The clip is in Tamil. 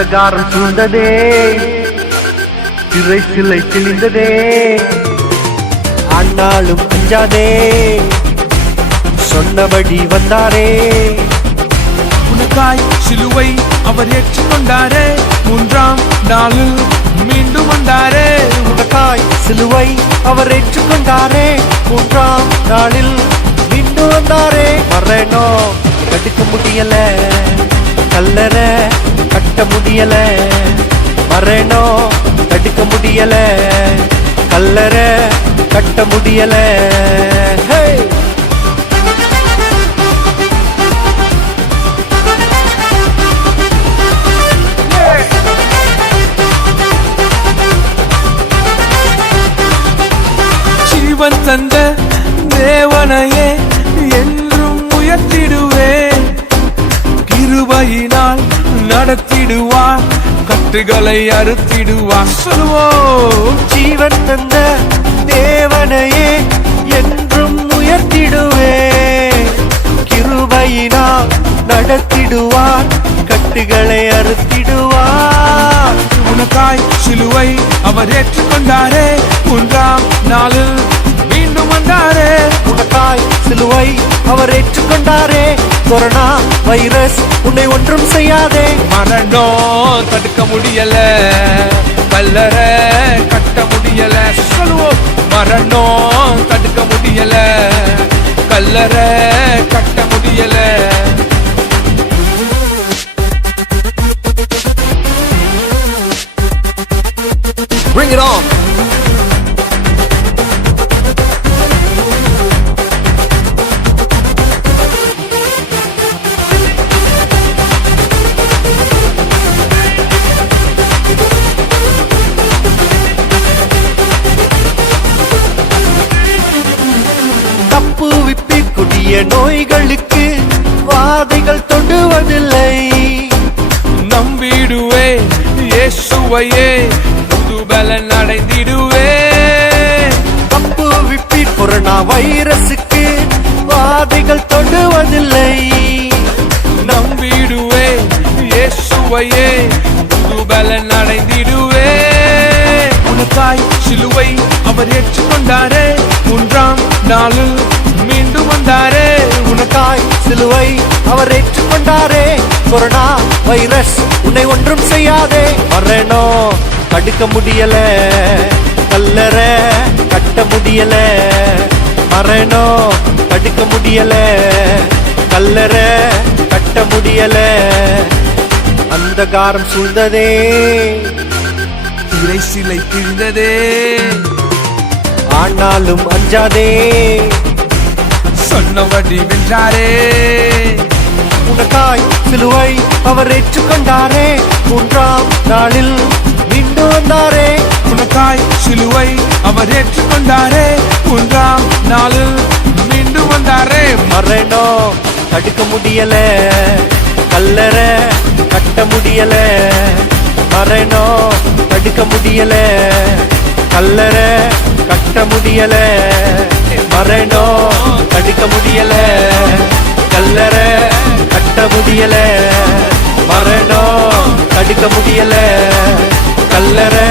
அந்தகாரம் சூழ்ந்ததே, திரை சிலை தெளிந்ததே. ஆனாலும் அஞ்சாதே, சொன்னபடி வந்தாரே. உனக்காய் சிலுவை அவர் ஏற்றுக்கொண்டாரே, மூன்றாம் நாளில் மீண்டும் வந்தாரே. உனக்காய் சிலுவை அவர் ஏற்றுக்கொண்டாரே, மூன்றாம் நாளில் மீண்டும் வந்தாரே. மரணம் தடுக்க முடியல, கல்லறை கட்ட முடியல. மரணம் தடுக்க முடியல, கல்லறை கட்ட முடியல. ஜீவன் தந்த தேவனையே என்றும் உயர்த்திடுவேன், கிருபையினால் நடத்திடுவார், கட்டுகளை அறுத்திடுவார். சொல்லுவோம், ஜீவன் தந்த தேவனையே என்றும் உயர்த்திடுவேன், கிருபையினால் நடத்திடுவார், கட்டுகளை அறுத்திடுவார். உனக்காய் சிலுவை அவர் ஏற்றுக்கொண்டாரே, மூன்றாம் நாளில் மீண்டும் வந்தாரே. உனக்காய் சிலுவை அவர் ஏற்றுக்கொண்டாரே, கொரோனா வைரஸ் உன்னை ஒன்றும் செய்யாதே. மரணம் தடுக்க முடியல, கல்லறை கட்ட முடியல. சொல்லுவோம், மரணம் தடுக்க முடியல, கல்லறை கட்ட முடியல. Bring it on. தப்புவிப்பில் கொடிய நோய்களுக்கு வாதைகள் தொடுவதில்லை. நம்பிடுவே இயேசுவையே, புதுபலன் அடைந்திடுவே. தப்புவிப்பில் கொரோனா வைரசுக்கு வாதைகள் தொடுவதில்லை. நம்பிடுவே இயேசுவையே, புதுபலன் அடைந்திடுவே. உனக்காய் சிலுவை அவர் ஏற்றுக்கொண்டாரே, மூன்றாம் நாளில் மீண்டும் வந்தாரே. உனக்காய் சிலுவை அவர் ஏற்றுக்கொண்டாரே, கொரோனா வைரஸ் உன்னை ஒன்றும் செய்யாதே. மரணம் தடுக்க முடியல, கல்லறை கட்ட முடியல. மரணம் தடுக்க முடியல, கல்லறை கட்ட முடியல. அந்தகாரம் சூழ்ந்ததே, திரை சிலை கிழிந்ததே. ஆனாலும் அஞ்சாதே, சொன்னபடி வென்றாரே. உனக்காய் சிலுவை அவர் ஏற்றுக்கொண்டாரே, மூன்றாம் நாளில் மீண்டும் வந்தாரே. உனக்காய் சிலுவை அவர் ஏற்றுக்கொண்டாரே, மூன்றாம் நாளில் மீண்டும் வந்தாரே. மரணம் தடுக்க முடியல, கல்லறை கட்ட முடியல. மரணம் தடுக்க முடியல, கல்லறை கட்ட முடியல. மரணம் தடுக்க முடியல, கல்லறை கட்ட முடியல. மரணம் தடுக்க முடியல, கல்லறை